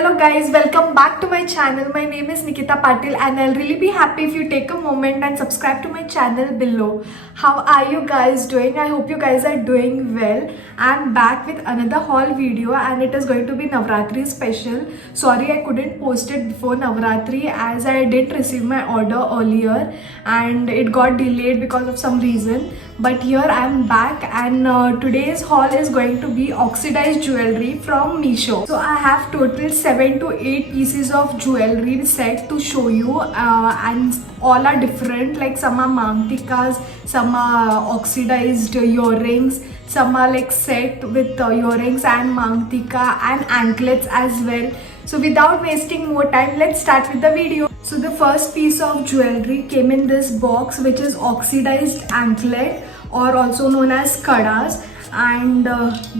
Hello guys, welcome back to my channel. My name is Nikita Patil and I'll really be happy if you take a moment and subscribe to my channel below. How are you guys doing? I hope you guys are doing well. I'm back with another haul video and it is going to be Navratri special. Sorry I couldn't post it before Navratri as I didn't receive my order earlier and it got delayed because of some reason. But here I'm back and today's haul is going to be oxidized jewelry from Meesho. So I have total 7 to 8 pieces of jewelry set to show you and all are different, like some are mangtikas, some are oxidized earrings, some are like set with earrings and mangtika and anklets as well. So without wasting more time, let's start with the video. So the first piece of jewelry came in this box, which is oxidized anklet or also known as kadas. And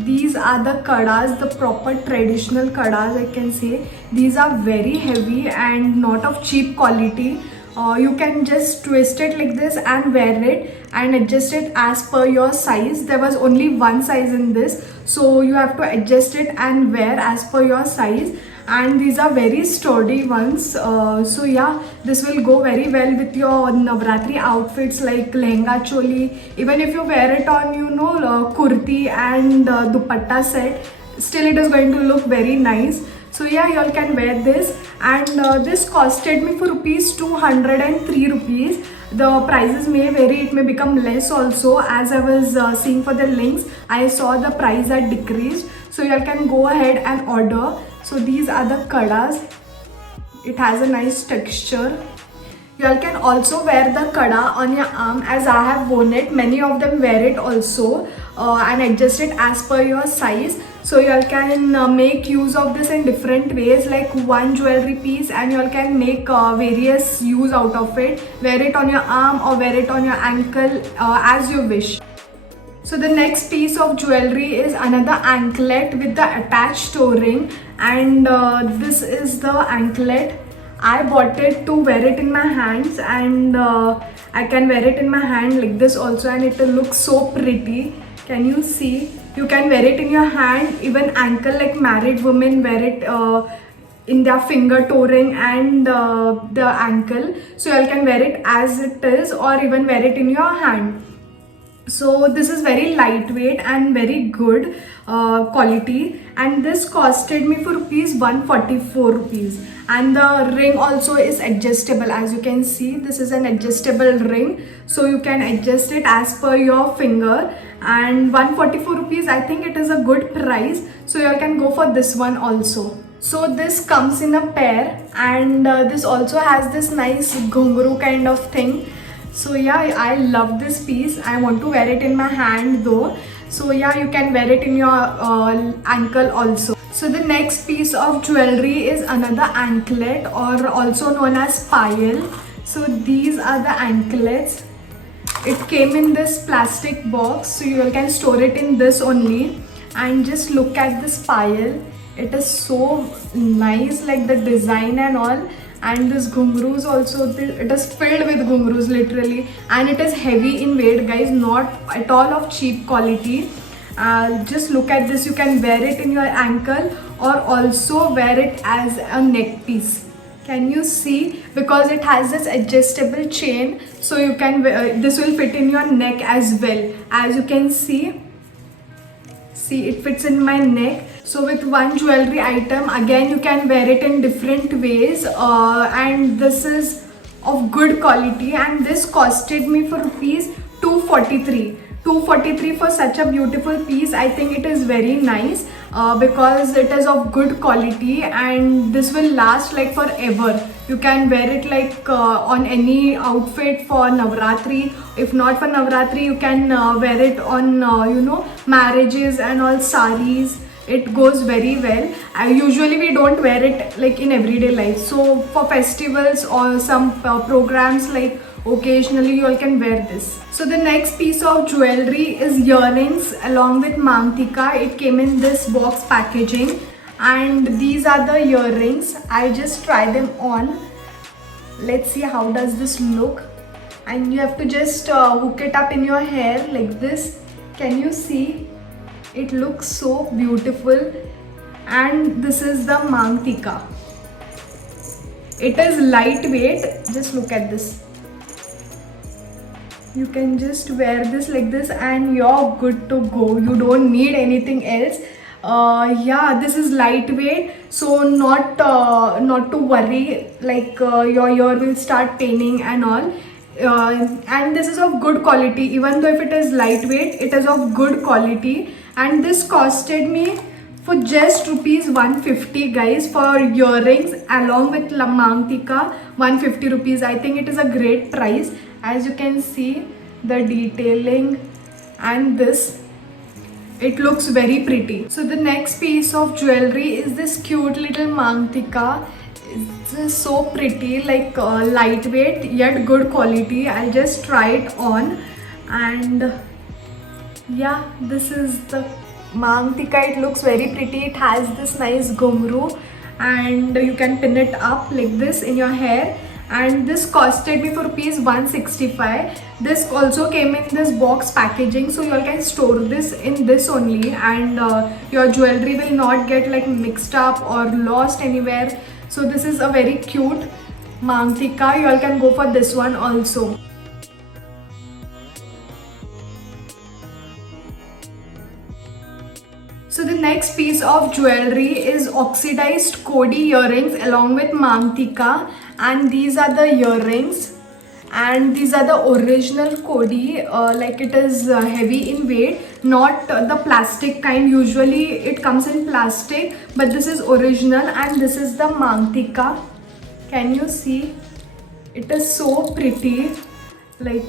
these are the kadas, the proper traditional kadas I can say. These are very heavy and not of cheap quality. You can just twist it like this and wear it and adjust it as per your size. There was only one size in this, so you have to adjust it and wear as per your size. And these are very sturdy ones, so yeah, this will go very well with your Navratri outfits like lehenga choli. Even if you wear it on kurti and dupatta set, still it is going to look very nice. So yeah, you all can wear this, and this costed me for rupees 203 rupees. The prices may vary, it may become less also. As I was seeing for the links, I saw the price had decreased, so you all can go ahead and order. So these are the kadas. It has a nice texture. You all can also wear the kada on your arm as I have worn it. Many of them wear it also and adjust it as per your size. So you all can make use of this in different ways, like one jewelry piece, and you all can make various use out of it. Wear it on your arm or wear it on your ankle as you wish. So the next piece of jewelry is another anklet with the attached toe ring, and this is the anklet. I bought it to wear it in my hands, and I can wear it in my hand like this also, and it looks so pretty. Can you see? You can wear it in your hand, even ankle, like married women wear it in their finger toe ring and the ankle. So you can wear it as it is or even wear it in your hand. So this is very lightweight and very good quality, and this costed me for rupees 144 rupees. And the ring also is adjustable. As you can see, this is an adjustable ring, so you can adjust it as per your finger. And 144 rupees, I think it is a good price, so you can go for this one also. So this comes in a pair, and this also has this nice ghungru kind of thing. So yeah, I love this piece. I want to wear it in my hand though. So yeah, you can wear it in your ankle also. So the next piece of jewelry is another anklet, or also known as payal. So these are the anklets. It came in this plastic box, so you can store it in this only. And just look at this payal. It is so nice, like the design and all. And this ghungroos also, it is filled with ghungroos literally, and it is heavy in weight guys, not at all of cheap quality. Just look at this. You can wear it in your ankle or also wear it as a neck piece. Can you see? Because it has this adjustable chain, so you can this will fit in your neck as well. As you can see, it fits in my neck. So with one jewelry item, again you can wear it in different ways, and this is of good quality, and this costed me for rupees 243. 243 for such a beautiful piece. I think it is very nice because it is of good quality, and this will last like forever. You can wear it like on any outfit for Navratri. If not for Navratri, you can wear it on marriages and all saris. It goes very well. Usually we don't wear it like in everyday life, so for festivals or some programs, like occasionally you all can wear this. So the next piece of jewelry is earrings along with mangtika. It came in this box packaging, and these are the earrings. I just try them on. Let's see how does this look. And you have to just hook it up in your hair like this. Can you see? It looks so beautiful. and this is the Mangtika. It is lightweight. Just look at this. You can just wear this like this and you're good to go. You don't need anything else. Yeah, this is lightweight, so not to worry like your ear will start paining and all. And this is of good quality. Even though if it is lightweight, it is of good quality, and this costed me for just rupees 150, guys, for earrings along with Mangtika. 150 rupees. I think it is a great price. As you can see, the detailing and this, it looks very pretty. So the next piece of jewelry is this cute little Mangtika. It's just so pretty, like lightweight yet good quality. I'll just try it on, and yeah, this is the Mangtika. It looks very pretty. It has this nice gumru, and you can pin it up like this in your hair. And this costed me for rupees 165. This also came in this box packaging, so you all can store this in this only, and your jewelry will not get like mixed up or lost anywhere. So this is a very cute Mangtika. You all can go for this one also. So the next piece of jewelry is oxidized Kodi earrings along with Mangtika, and these are the earrings, and these are the original Kodi. Like it is heavy in weight, not the plastic kind. Usually it comes in plastic, but this is original, and this is the Mangtika. Can you see? It is so pretty. Like,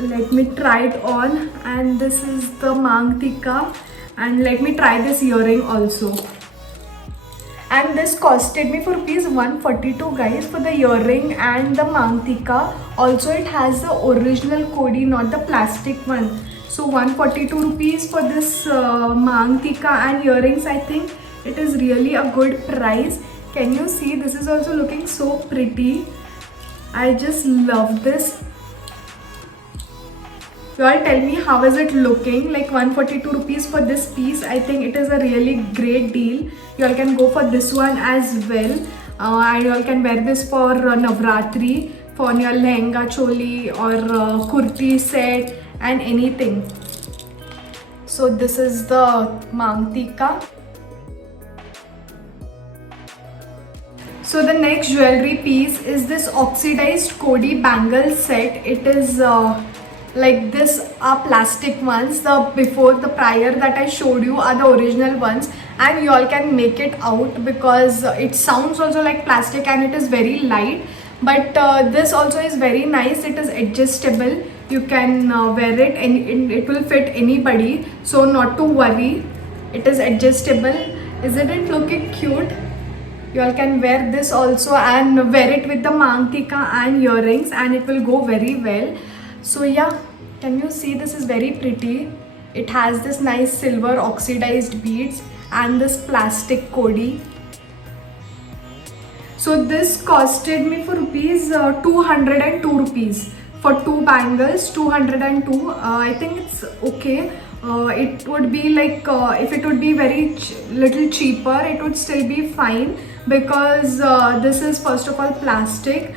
let me try it on, and this is the Mangtika, and let me try this earring also. And this costed me for rupees 142, guys, for the earring and the Mangtika. Also it has the original Kodi, not the plastic one. So 142 rupees for this Mangtika and earrings. I think it is really a good price. Can you see? This is also looking so pretty. I just love this. You all tell me how is it looking. Like 142 rupees for this piece. I think it is a really great deal. You all can go for this one as well. And you all can wear this for Navratri, for your lehenga choli or kurti set and anything. So this is the Mangtika. So the next jewelry piece is this oxidized Kodi bangle set. It is like this are plastic ones. The prior that I showed you are the original ones, and you all can make it out because it sounds also like plastic and it is very light. But this also is very nice. It is adjustable. You can wear it and it will fit anybody. So not to worry. It is adjustable. Isn't it looking cute? You all can wear this also and wear it with the Mangtika and earrings, and it will go very well. So yeah, can you see? This is very pretty. It has this nice silver oxidized beads and this plastic Kodi. So this costed me for rupees 202 rupees for two bangles. 202. I think it's okay. It would be like if it would be very little cheaper, it would still be fine, because this is first of all plastic.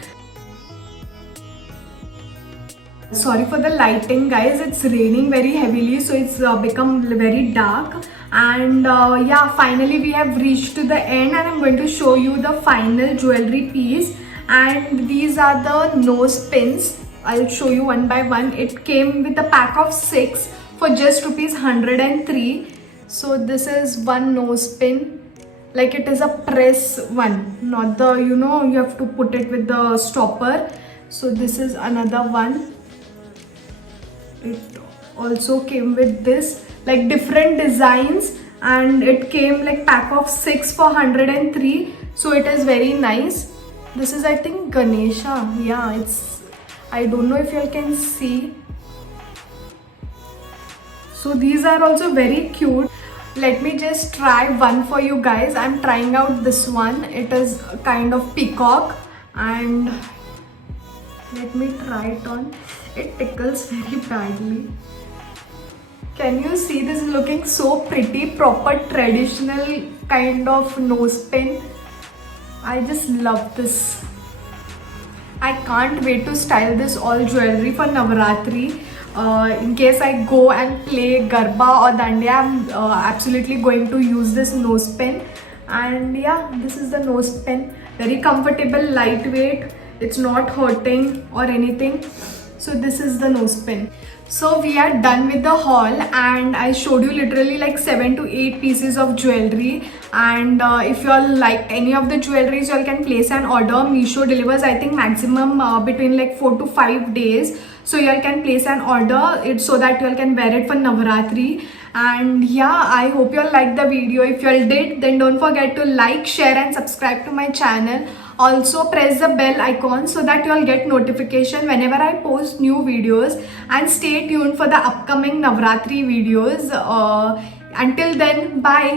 Sorry for the lighting, guys. It's raining very heavily, so it's become very dark. And yeah, finally we have reached to the end, and I'm going to show you the final jewelry piece. And these are the nose pins. I'll show you one by one. It came with a pack of 6 for just rupees 103. So this is one nose pin. Like it is a press one, not the, you have to put it with the stopper. So this is another one. It also came with this, like different designs, and it came like pack of 6 for 103. So it is very nice. This is, I think, Ganesha. Yeah, I don't know if you all can see. So these are also very cute. Let me just try one for you guys. I'm trying out this one. It is kind of peacock, and let me try it on. It tickles very badly. Can you see this is looking so pretty, proper traditional kind of nose pin. I just love this. I can't wait to style this all jewelry for Navaratri. In case I go and play Garba or Dandiya, I'm absolutely going to use this nose pin. And yeah, this is the nose pin. Very comfortable, lightweight. It's not hurting or anything. So this is the nose pin. So we are done with the haul, and I showed you literally like 7 to 8 pieces of jewelry. And if you all like any of the jewelries, you all can place an order. Meesho delivers I think maximum between like 4 to 5 days. So you all can place an order so that you all can wear it for Navaratri. And yeah, I hope you all liked the video. If you all did, then don't forget to like, share and subscribe to my channel. Also press the bell icon so that you all get notification whenever I post new videos, and stay tuned for the upcoming Navratri videos. Until then, bye.